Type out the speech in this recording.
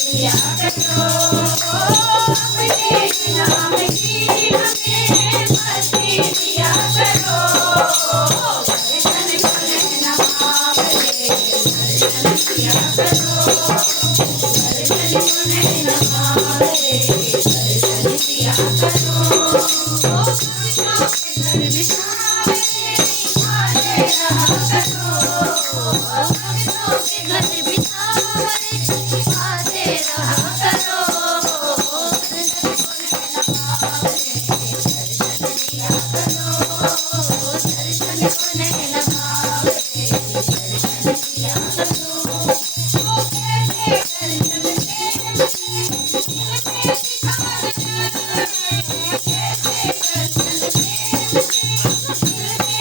किया करो अपने नाम की हमें भक्ति किया करो दर्शन खुले नमामि दर्शन किया करो दर्शन खुले नमामि